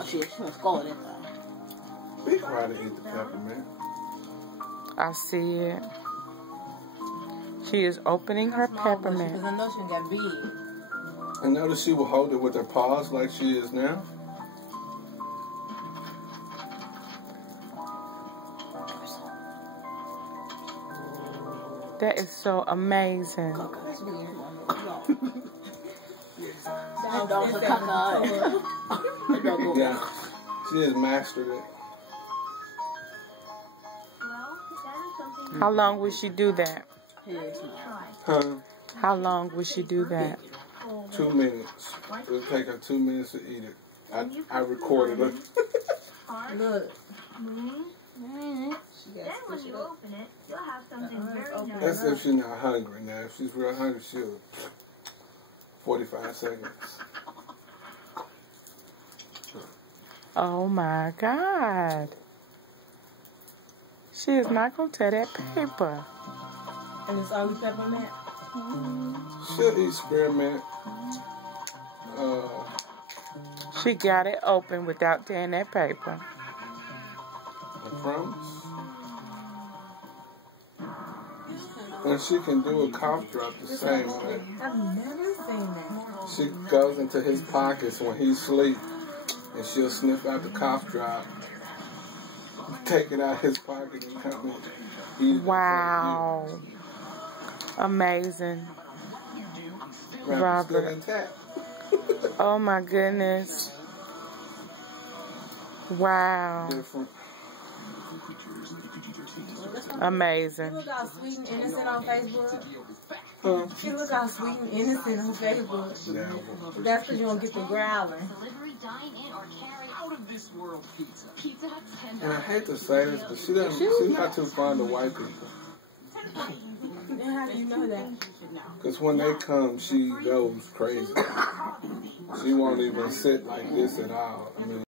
Oh, she was scolding that thing. Be quiet and eat the peppermint. I see it. She is opening her peppermint. Because I know she got big. I notice she will hold it with her paws like she is now. That is so amazing. Yeah, she has mastered it. How long would she do that? Huh? How long would she do that? 2 minutes. It'll take her 2 minutes to eat it. I recorded her. Look. Then when you open it, you'll have something very nice. That's if she's not hungry. Now, if she's real hungry, she'll 45 seconds. Oh my God. She is not going to tear that paper. And it's only peppermint? She'll eat spearmint. She got it open without tearing that paper. I promise. And she can do a cough drop the same way. I've never seen that. She goes into his pockets when he's asleep, and she'll sniff out the cough drop, take it out his pocket, and come and eat it. Wow. Amazing. Robert. Oh my goodness. Wow. Different. Amazing. She look all sweet and innocent on Facebook. Huh? She look all sweet and innocent on Facebook. Yeah. That's because you don't get the growling. And I hate to say this, but she's not too fond of white people. How do you know that? Because when they come, she goes crazy. She won't even sit like this at all. I mean,